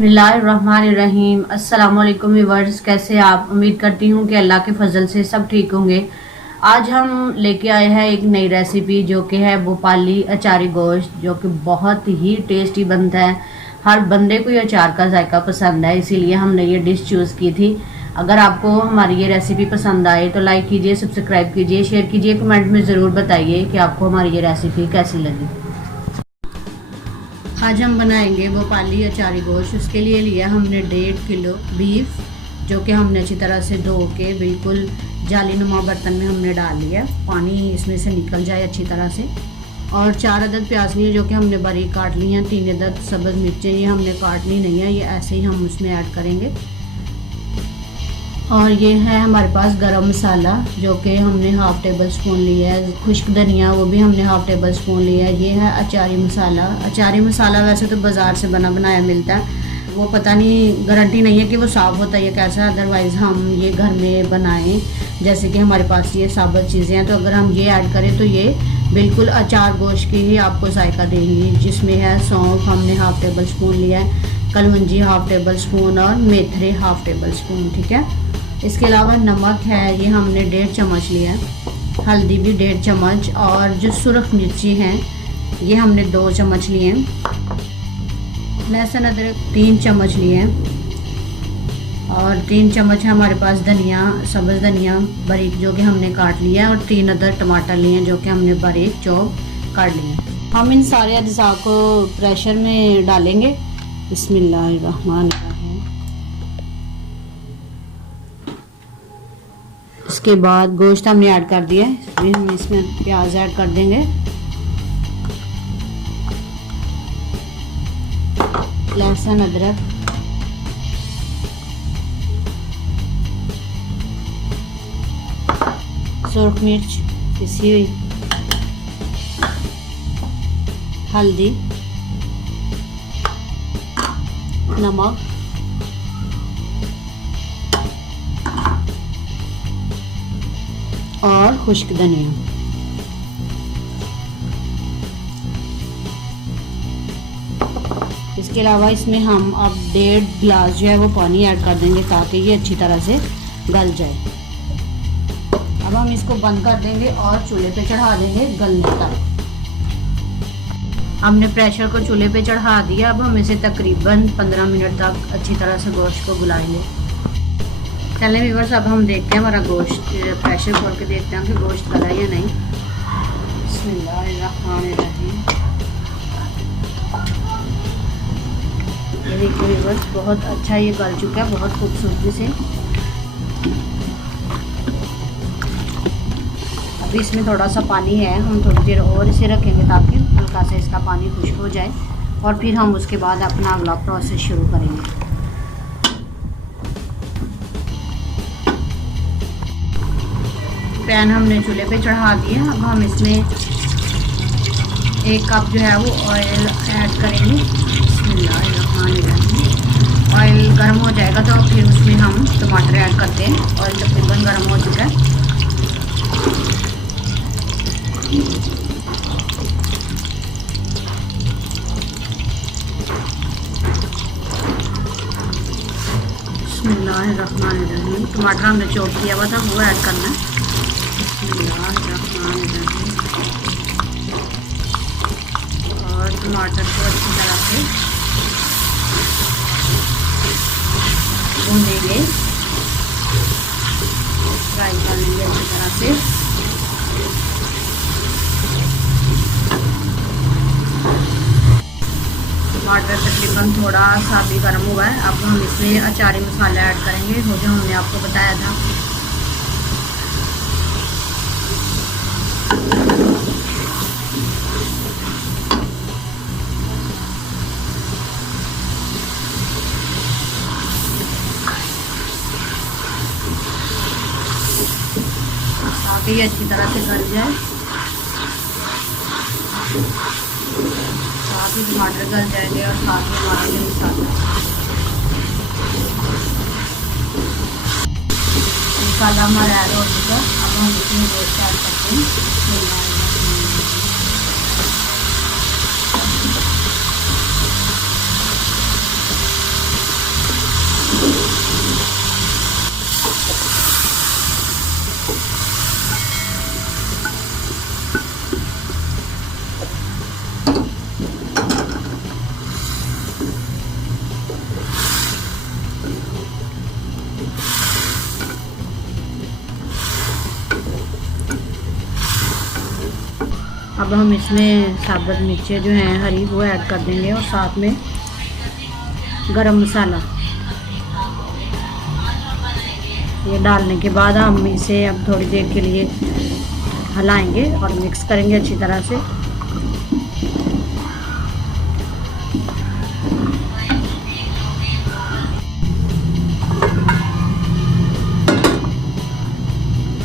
बिस्मिल्लाहिर्रहमानिर्रहीम। अस्सलाम वालेकुम व्यूअर्स, कैसे आप? उम्मीद करती हूँ कि अल्लाह के फजल से सब ठीक होंगे। आज हम लेके आए हैं एक नई रेसिपी जो कि है भोपाली अचारी गोश्त, जो कि बहुत ही टेस्टी बनता है। हर बंदे को ये अचार का जायका पसंद है, इसीलिए हमने ये डिश चूज़ की थी। अगर आपको हमारी ये रेसिपी पसंद आए तो लाइक कीजिए, सब्सक्राइब कीजिए, शेयर कीजिए, कमेंट में ज़रूर बताइए कि आपको हमारी ये रेसिपी कैसी लगी। आज हम बनाएंगे भोपाली अचारी गोश्त। उसके लिए लिया हमने 1.5 किलो बीफ, जो कि हमने अच्छी तरह से धो के बिल्कुल जालीनुमा बर्तन में हमने डाल लिया, पानी इसमें से निकल जाए अच्छी तरह से। और 4 अदद प्याज लिए जो कि हमने बारीक काट ली हैं। 3 अदद सब्ज़ मिर्चें, ये हमने काटनी नहीं है, ये ऐसे ही हम उसमें ऐड करेंगे। और ये है हमारे पास गरम मसाला, जो कि हमने हाफ़ टेबल स्पून लिया है। खुश्क धनिया, वो भी हमने हाफ़ टेबल स्पून लिया है। ये है अचारी मसाला। अचारी मसाला वैसे तो बाज़ार से बना बनाया मिलता है, वो पता नहीं, गारंटी नहीं है कि वो साफ़ होता है या कैसा। अदरवाइज़ हम ये घर में बनाएं, जैसे कि हमारे पास ये साबुत चीज़ें हैं, तो अगर हम ये ऐड करें तो ये बिल्कुल अचार गोश्त की ही आपको जायका देंगी। जिसमें है सौंफ हमने हाफ़ टेबल स्पून लिया है, कलवंजी हाफ़ टेबल स्पून और मेथरे हाफ़ टेबल स्पून, ठीक है। इसके अलावा नमक है, ये हमने 1.5 चम्मच लिया है। हल्दी भी 1.5 चम्मच। और जो सुरख मिर्ची हैं, ये हमने 2 चम्मच लिए हैं। लहसुन अदरक 3 चम्मच लिए हैं। और 3 चम्मच है हमारे पास धनिया, सब्ज़ धनिया बारीक, जो कि हमने काट लिया है। और 3 अदद टमाटर लिए हैं, जो कि हमने बारीक चॉप काट लिए हैं। हम इन सारे अज्जा को प्रेशर में डालेंगे। बिस्मिल्लाहिर्रहमानिर्रहीम। इसके बाद गोश्त हमने ऐड कर दिया है, अभी हम इसमें प्याज ऐड कर देंगे। लहसुन अदरक, सुरख मिर्च पिसी हुई, हल्दी, नमक, और खुश्क धनिया। इसके अलावा इसमें हम अब 1.5 गिलास जो है वो पानी ऐड कर देंगे, ताकि ये अच्छी तरह से गल जाए। अब हम इसको बंद कर देंगे और चूल्हे पे चढ़ा देंगे गलने तक। हमने प्रेशर को चूल्हे पे चढ़ा दिया। अब हम इसे तकरीबन 15 मिनट तक अच्छी तरह से गोश्त को गलाएंगे। चलें व्यूअर्स, अब हम देखते हैं हमारा गोश्त, प्रेशर खोल के देखते हैं कि गोश्त गला या नहीं। बिस्मिल्लाहिर्रहमानिर्रहीम। ये देखिए व्यूअर्स, बहुत अच्छा ये गल चुका है, बहुत खूबसूरती से। अभी इसमें थोड़ा सा पानी है, हम थोड़ी देर और इसे रखेंगे ताकि हल्का सा इसका पानी खुश्क हो जाए, और फिर हम उसके बाद अपना अगला प्रोसेस शुरू करेंगे। पैन हमने चूल्हे पे चढ़ा दिया। अब हम इसमें 1 कप जो है वो ऑयल ऐड करेंगे। बिस्मिल्लाहिर्रहमानिर्रहीम। ऑयल गर्म हो जाएगा तो फिर उसमें हम टमाटर ऐड करते हैं। ऑयल तकरीबन गर्म हो चुका है। बिस्मिल्लाहिर्रहमानिर्रहीम। टमाटर हमने चॉप किया हुआ था, वो ऐड करना है। बिस्मिल्लाहिर्रहमानिर्रहीम। और टमाटर को अच्छी तरह से भूनेंगे, फ्राई कर लेंगे अच्छी तरह से। टमाटर तकरीबन थोड़ा सा भी गर्म हुआ है। अब हम इसमें अचारी मसाला ऐड करेंगे, वो जो हमने आपको बताया था। ताकि ये अच्छी तरह से गल जाए, साथ ही टमाटर गल जाएंगे और साथ ही हमारा ये मसाला हमारा ऐड हो चुका। अब हम इसमें गोश्त ऐड करते हैं। अब हम इसमें साबुत मिर्चें जो हैं हरी वो ऐड कर देंगे और साथ में गरम मसाला। ये डालने के बाद हम इसे अब थोड़ी देर के लिए हिलाएंगे और मिक्स करेंगे अच्छी तरह से।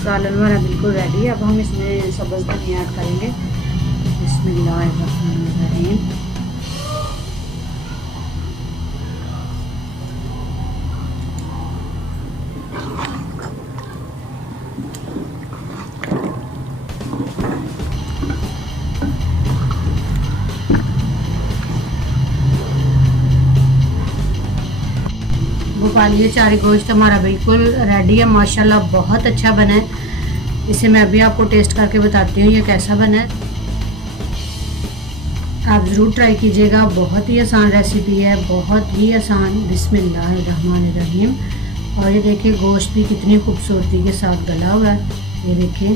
सालन हमारा बिल्कुल रेडी है। अब हम इसमें सब्ज़ धनिया ऐड करेंगे। बिस्मिल्लाहिर्रहमानिर्रहीम। भोपाली अचारी गोश्त हमारा बिल्कुल रेडी है माशाल्लाह, बहुत अच्छा बना है। इसे मैं अभी आपको टेस्ट करके बताती हूँ ये कैसा बना है। आप ज़रूर ट्राई कीजिएगा, बहुत ही आसान रेसिपी है, बहुत ही आसान। बिस्मिल्लाहिर्रहमानिर्रहीम। और ये देखिए गोश्त भी कितनी खूबसूरती के साथ गला हुआ है, ये देखिए।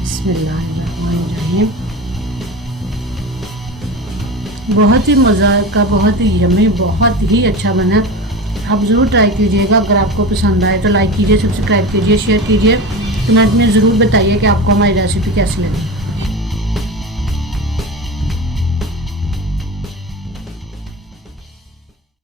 बिस्मिल्लाहिर्रहमानिर्रहीम। बहुत ही मज़ा का, बहुत ही यम्मी, बहुत ही अच्छा बना। आप ज़रूर ट्राई कीजिएगा। अगर आपको पसंद आए तो लाइक कीजिए, सब्सक्राइब कीजिए, शेयर कीजिए। कमेंट में ज़रूर बताइए कि आपको हमारी रेसिपी कैसी लगी।